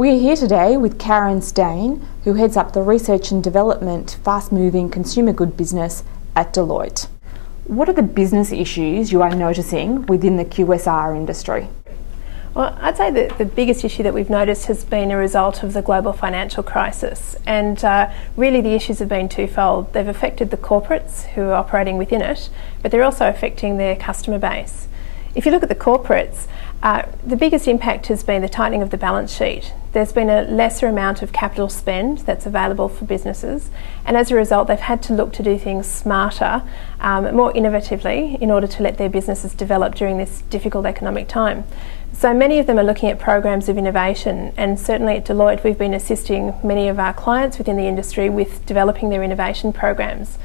We're here today with Karen Stein, who heads up the research and development fast-moving consumer good business at Deloitte. What are the business issues you are noticing within the QSR industry? Well, I'd say that the biggest issue that we've noticed has been a result of the global financial crisis, and really the issues have been twofold. They've affected the corporates who are operating within it, but they're also affecting their customer base. If you look at the corporates, the biggest impact has been the tightening of the balance sheet. There's been a lesser amount of capital spend that's available for businesses, and as a result they've had to look to do things smarter, more innovatively, in order to let their businesses develop during this difficult economic time. So many of them are looking at programs of innovation, and certainly at Deloitte we've been assisting many of our clients within the industry with developing their innovation programs.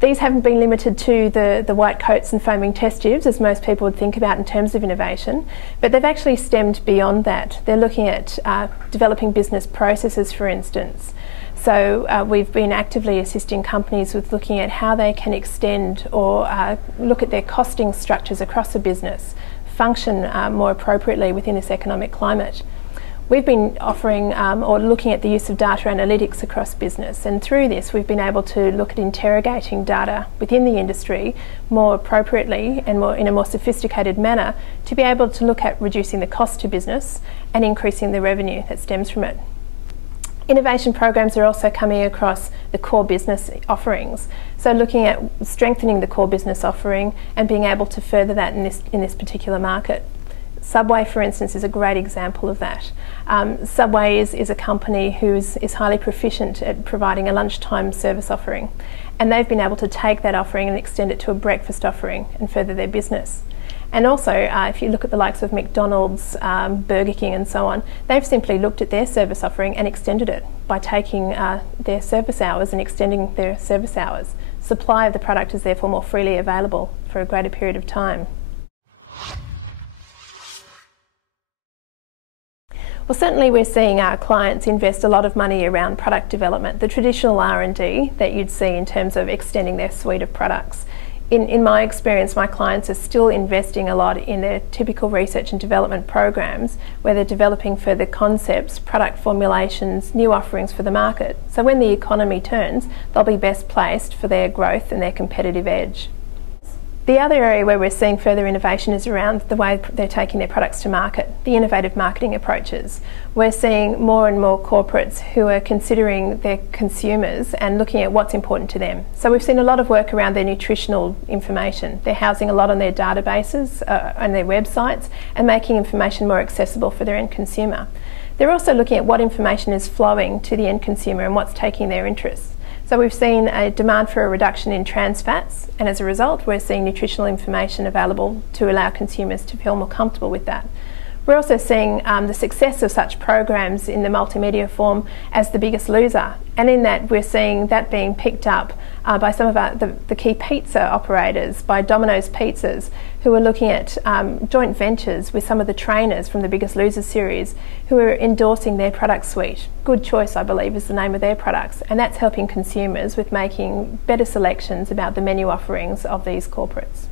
These haven't been limited to the white coats and foaming test tubes, as most people would think about in terms of innovation, but they've actually stemmed beyond that. They're looking at developing business processes, for instance. So we've been actively assisting companies with looking at how they can extend or look at their costing structures across a business, function more appropriately within this economic climate. We've been offering or looking at the use of data analytics across business, and through this we've been able to look at interrogating data within the industry more appropriately and in a more sophisticated manner to be able to look at reducing the cost to business and increasing the revenue that stems from it. Innovation programs are also coming across the core business offerings, so looking at strengthening the core business offering and being able to further that in this particular market. Subway, for instance, is a great example of that. Subway is a company who is highly proficient at providing a lunchtime service offering, and they've been able to take that offering and extend it to a breakfast offering and further their business. And also, if you look at the likes of McDonald's, Burger King and so on, they've simply looked at their service offering and extended it by taking their service hours and extending their service hours. Supply of the product is therefore more freely available for a greater period of time. Well, certainly we're seeing our clients invest a lot of money around product development, the traditional R&D that you'd see in terms of extending their suite of products. In my experience, my clients are still investing a lot in their typical research and development programs, where they're developing further concepts, product formulations, new offerings for the market. So when the economy turns, they'll be best placed for their growth and their competitive edge. The other area where we're seeing further innovation is around the way they're taking their products to market, the innovative marketing approaches. We're seeing more and more corporates who are considering their consumers and looking at what's important to them. So we've seen a lot of work around their nutritional information. They're housing a lot on their databases and their websites and making information more accessible for their end consumer. They're also looking at what information is flowing to the end consumer and what's taking their interest. So we've seen a demand for a reduction in trans fats, and as a result we're seeing nutritional information available to allow consumers to feel more comfortable with that. We're also seeing the success of such programs in the multimedia form as the biggest loser, and in that we're seeing that being picked up by some of the key pizza operators, by Domino's Pizzas, who are looking at joint ventures with some of the trainers from the Biggest Loser series who are endorsing their product suite. Good Choice, I believe, is the name of their products, and that's helping consumers with making better selections about the menu offerings of these corporates.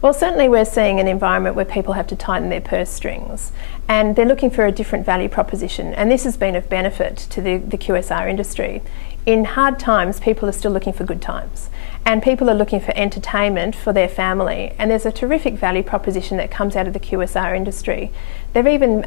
Well, certainly we're seeing an environment where people have to tighten their purse strings, and they're looking for a different value proposition, and this has been of benefit to the QSR industry. In hard times, people are still looking for good times, and people are looking for entertainment for their family, and there's a terrific value proposition that comes out of the QSR industry. They've even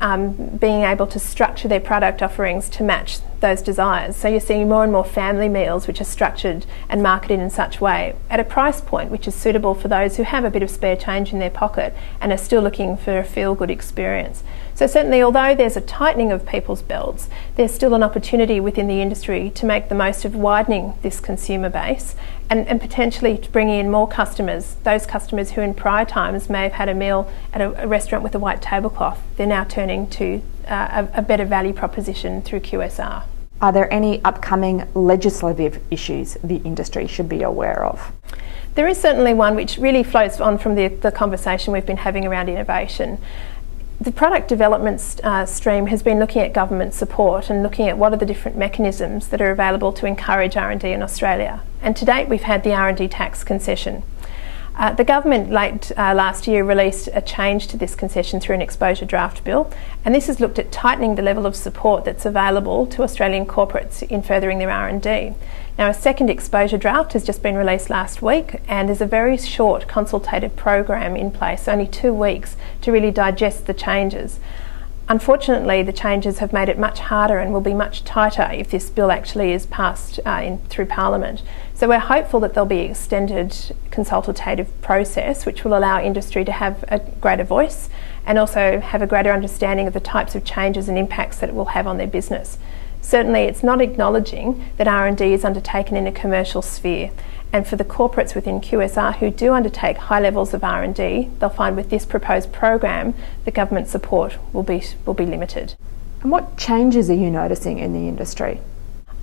been able to structure their product offerings to match those desires. So you're seeing more and more family meals which are structured and marketed in such way at a price point which is suitable for those who have a bit of spare change in their pocket and are still looking for a feel-good experience. So certainly, although there's a tightening of people's belts, there's still an opportunity within the industry to make the most of widening this consumer base and potentially to bring in more customers, those customers who in prior times may have had a meal at a restaurant with a white tablecloth. They're now turning to a better value proposition through QSR. Are there any upcoming legislative issues the industry should be aware of? There is certainly one which really flows on from the conversation we've been having around innovation. The product development stream has been looking at government support and looking at what are the different mechanisms that are available to encourage R&D in Australia. And to date we've had the R&D tax concession. The government late last year released a change to this concession through an exposure draft bill, and this has looked at tightening the level of support that's available to Australian corporates in furthering their R&D. Now, a second exposure draft has just been released last week, and there's a very short consultative program in place, only 2 weeks, to really digest the changes. Unfortunately, the changes have made it much harder and will be much tighter if this bill actually is passed through Parliament. So we're hopeful that there'll be an extended consultative process which will allow industry to have a greater voice and also have a greater understanding of the types of changes and impacts that it will have on their business. Certainly, it's not acknowledging that R&D is undertaken in a commercial sphere, and for the corporates within QSR who do undertake high levels of R&D, they'll find with this proposed program the government support will be limited. And what changes are you noticing in the industry?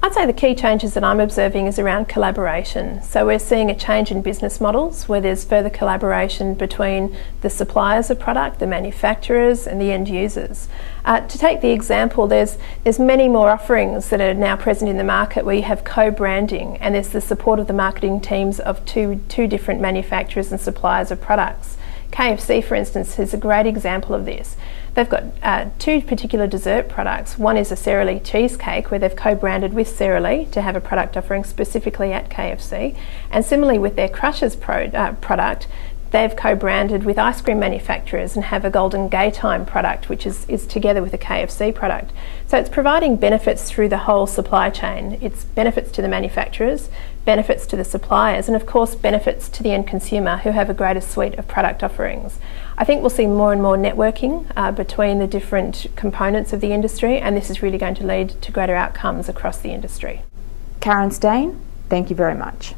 I'd say the key changes that I'm observing is around collaboration. So we're seeing a change in business models where there's further collaboration between the suppliers of product, the manufacturers and the end users. To take the example, there's many more offerings that are now present in the market where you have co-branding, and there's the support of the marketing teams of two different manufacturers and suppliers of products. KFC, for instance, is a great example of this. They've got 2 particular dessert products. One is a Sara Lee cheesecake where they've co-branded with Sara Lee to have a product offering specifically at KFC. And similarly with their Crushers product, they've co-branded with ice cream manufacturers and have a Golden Gay Time product which is together with a KFC product. So it's providing benefits through the whole supply chain. It's benefits to the manufacturers, benefits to the suppliers, and of course benefits to the end consumer who have a greater suite of product offerings. I think we'll see more and more networking between the different components of the industry, and this is really going to lead to greater outcomes across the industry. Karen Stein, thank you very much.